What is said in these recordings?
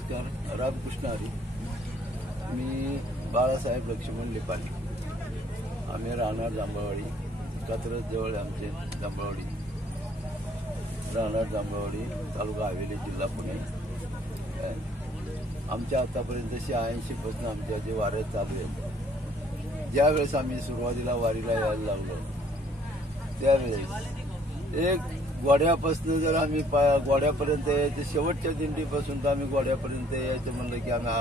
नमस्कार. रामकृष्ण हरी. मी बाळासाहेब लक्ष्मण लेपाणी. आम्ही राहणार जांभळवाडी, कात्रज जवळ आमचे जांभळवाडी. राहणार जांभळवाडी, तालुका हवेली, जिल्हा पुणे. आमच्या आतापर्यंत 86 आमच्या जे वारे चालू आहेत. ज्यावेळेस आम्ही सुरुवातीला वारीला यायला लागलो त्यावेळेस एक गोड्यापासून जर आम्ही गोड्यापर्यंत यायचं, शेवटच्या दिंडीपासून तर आम्ही गोड्यापर्यंत यायचं म्हणलं की आम्ही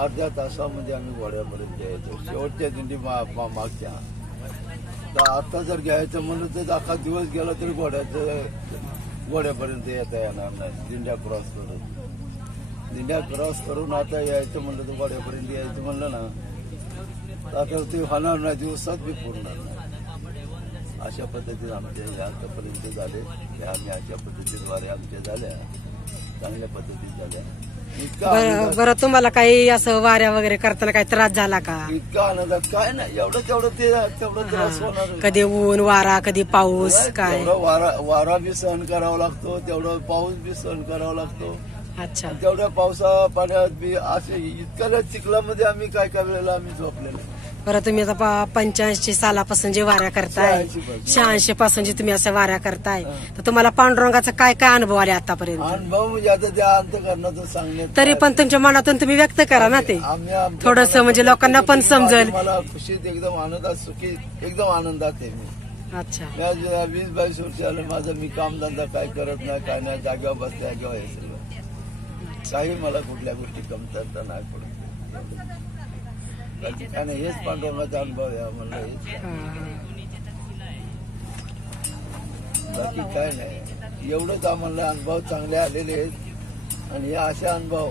अर्ध्या तासामध्ये आम्ही गोड्यापर्यंत यायचो. शेवटच्या दिंडी मागच्या. तर आता जर घ्यायचं म्हणलं तर अख्खा दिवस गेला तरी गोड्यापर्यंत येता येणार नाही. दिंड्या क्रॉस करून आता यायचं म्हणलं तर गोड्यापर्यंत यायचं म्हणलं ना तर आता ते होणार नाही, दिवसात बी पुरणार नाही. अशा पद्धतीने आमचे आतापर्यंत झाले. आम्ही अशा पद्धतीद्वारे आमच्या झाल्या, चांगल्या पद्धतीत झाल्या. बरं, तुम्हाला काही असं वाऱ्या वगैरे करताना काही त्रास झाला का? इतका आनंदात काय नाही, एवढं तेवढं त्रास होणार. कधी ऊन वारा, कधी पाऊस, काय वारा बी सहन करावा लागतो, तेवढं पाऊस बी सहन करावा लागतो. अच्छा. तेवढ्या पावसा पाण्यात बी असे इतक्या चिखलामध्ये आम्ही काय काय वेळेला आम्ही झोपलेलो. बरं, तुम्ही आता 85 सालापासून जे वाऱ्या करताय, 86 पासून जे तुम्ही अशा वाऱ्या करताय, तर तुम्हाला पांडुरंगाचा काय काय अनुभव आले आतापर्यंत? अनुभव म्हणजे आता त्या अंतःकरणातून सांगण्यात, तरी पण तुमच्या मनातून तुम्ही व्यक्त करा ना ते थोडस, म्हणजे लोकांना पण समजेल. मला खुशीत एकदम आनंदात, सुखी एकदम आनंदात आहे मी. अच्छा. 20-22 वर्ष आलं माझं. मी कामधंदा काय करत नाही, काय नाही, जागेवर बसल्या किंवा हे सगळं काही मला कुठल्या गोष्टी कमतरता नाही पडत. आणि हेच पांडुरंगाचा अनुभव आहे म्हणलं. बाकी काय नाही, एवढंच आम्हाला अनुभव चांगले आलेले आहेत आणि हे असे अनुभव.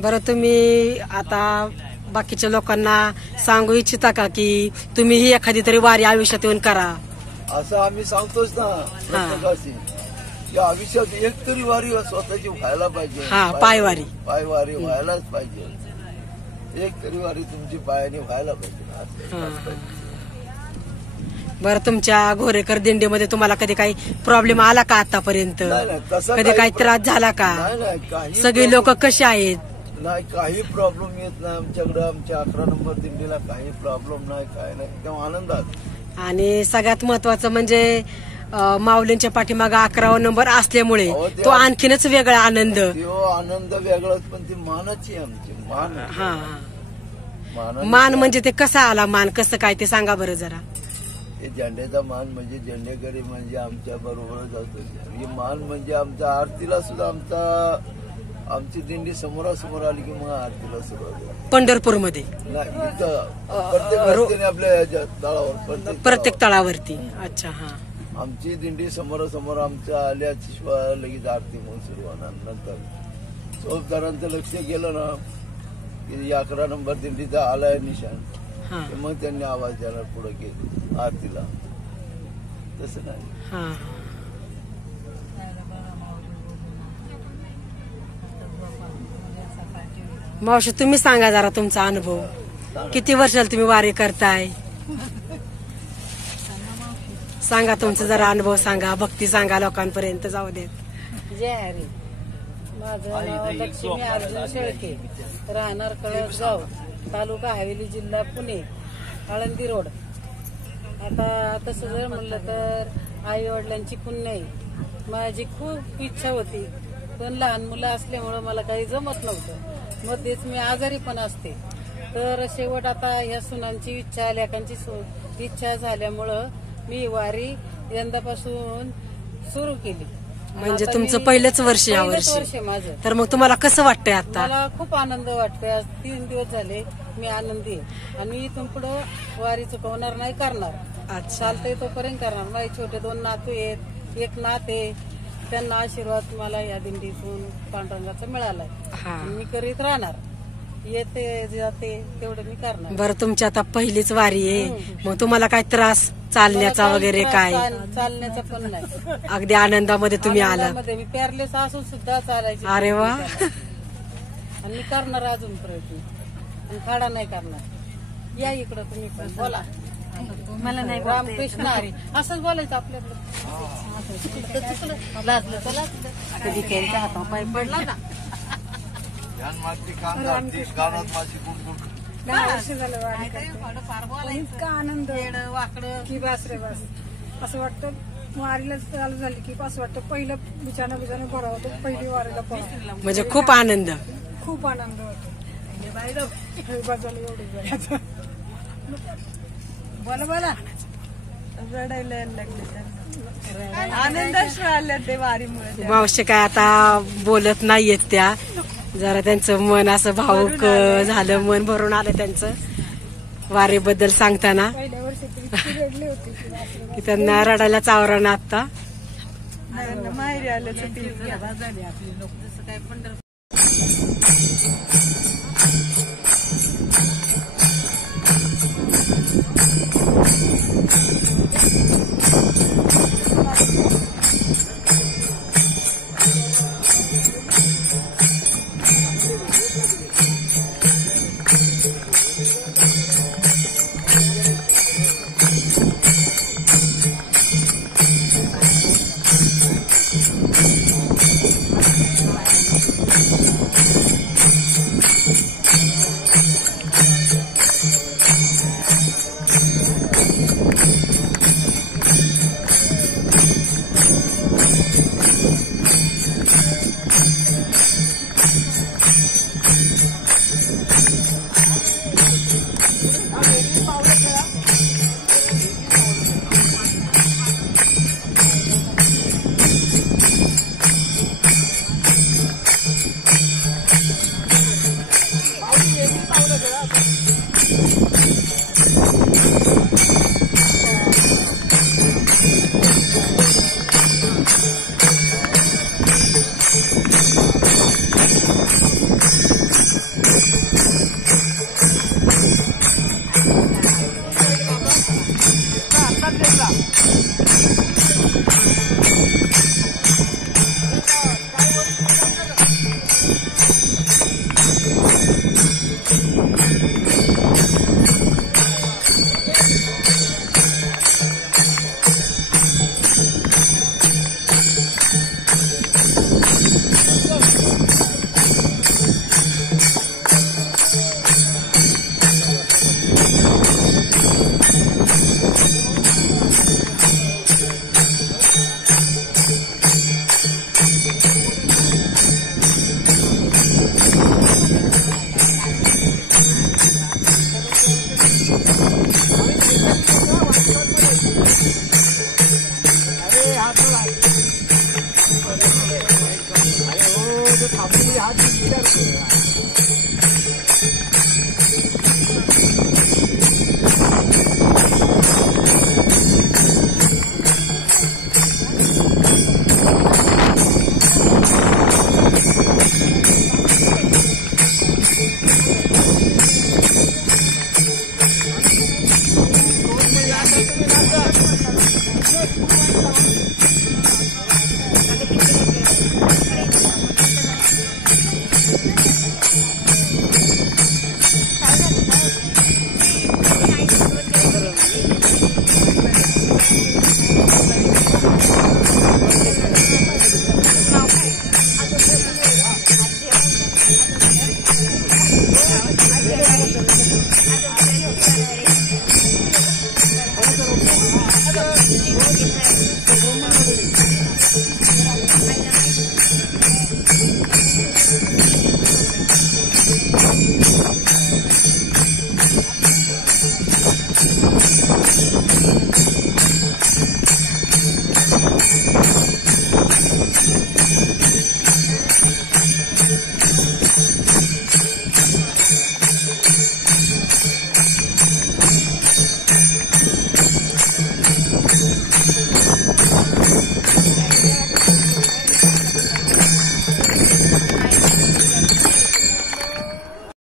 बरं, तुम्ही आता बाकीच्या लोकांना सांगू इच्छिता का की तुम्ही ही एखादी तरी वारी आयुष्यात येऊन करा? असं आम्ही सांगतोच ना प्रत्येकाशी. या आयुष्यात एक तरी वारी स्वतःची व्हायला पाहिजे. पायवारी व्हायलाच पाहिजे. एक तरी वारी तुमची पायाने व्हायला पाहिजे. बरं, तुमच्या घोरेकर दिंडीमध्ये तुम्हाला कधी काही प्रॉब्लेम आला का आतापर्यंत? कधी काही त्रास झाला का? सगळे लोक कसे आहेत? नाही, काही प्रॉब्लेम येत नाही आमच्याकडे. आमच्या 11 नंबर दिंडीला काही प्रॉब्लेम नाही, काय नाही, एकदम आनंदात. आणि सगळ्यात महत्वाचं म्हणजे माऊलींच्या पाठीमागे 11 नंबर असल्यामुळे तो आणखीनच वेगळा आनंद. आनंद वेगळाच, पण ती मानाची आमची मान म्हणजे ते कसा आला मान, कसं काय ते सांगा बरं जरा. हे झेंड्याचा मान म्हणजे झेंडेकरी म्हणजे आमच्या बरोबरच असतो. हे मान म्हणजे आमच्या आरतीला सुद्धा आमची दिंडी समोरासमोर आली की मग आरतीला सुरुवात. पंढरपूरमध्ये नाही, प्रत्येक आपल्या तळावर, प्रत्येक तळावरती. अच्छा. आमची दिंडी समोरासमोर आमच्या आल्याशिवाय लगेच आरती म्हणून सुरू होणार. नंतर चौकदारांचं लक्ष गेलं ना की 11 नंबर दिंडीचा आलाय निशाण, मग त्यांनी आवाज द्यायला पुढे केली आरतीला. तसं नाही. मावशी, तुम्ही सांगा जरा तुमचा अनुभव. किती वर्षाला तुम्ही वारी करताय? सांगा तुमचा जरा अनुभव सांगा, भक्ती सांगा, लोकांपर्यंत जाऊ देत. जय हरी. माझं नाव लक्ष्मी अर्जुन शेळके, राहणार कळसगाव, तालुका हवेली, जिल्हा पुणे, आळंदी रोड. आता तसं जर म्हणलं तर आई वडिलांची पुण्य आहे. माझी खूप इच्छा होती, पण लहान मुलं असल्यामुळं मला काही जमत नव्हतं. मध्येच मी आजारी पण असते. तर शेवट आता ह्या सुनांची इच्छा, लेकांची इच्छा झाल्यामुळं मी वारी यंदापासून सुरू केली. म्हणजे तुमचं पहिलंच वर्ष या वर्षी माझं. तर मग तुम्हाला कसं वाटतंय आता? मला खूप आनंद वाटतोय. आज 3 दिवस झाले मी आनंदी आहे आणि इथून पुढं वारी चुकवणार नाही, करणार. चालतंय तोपर्यंत करणार. माझे छोटे 2 नातू आहेत, 1 नात आहे. त्यांना आशीर्वाद मला या दिंडीतून पांडुरंगाचा मिळालाय. मी करीत राहणार, येते जाते तेवढं मी करणार. बरं, तुमची आता पहिलीच वारी आहे, मग तुम्हाला काय त्रास चालण्याचा वगैरे काय? चालण्याचा पण नाही, अगदी आनंदामध्ये तुम्ही आला. मी पॅरलेस असून सुद्धा चालायची. अरे वा. आणि मी करणार अजून प्रयत्न, आणि खाडा नाही करणार. या इकडं तुम्ही पण बोला. मला नाही रामकृष्ण हरी असंच बोलायचं आपल्याकडे. कधी केलं हाता पाय पडला ना. कानात माझी गुणगुण 10 वर्ष झालं वारी करते. इतका आनंद की बस रे बस. असं वाटतं वारीला चालू झाली की असं वाटतं पहिलं बिचानं बरं होतं, पहिली वारीला पळा. म्हणजे खूप आनंद खूप आनंद होतो. बाजूला एवढी बोला रडायला लागले. आनंदाश्रू आले ते वारीमुळे. मावशी काय आता बोलत नाहीयेत त्या, जरा त्यांचं मन असं भावुक झालं, मन भरून आलं त्यांचं वारीबद्दल सांगताना. पहिल्या वर्षी तरी रडले होते की त्यांना रडायला चावरण आता माहेरी आल्याचं ती आपली लोक जसं काय पंढरपूर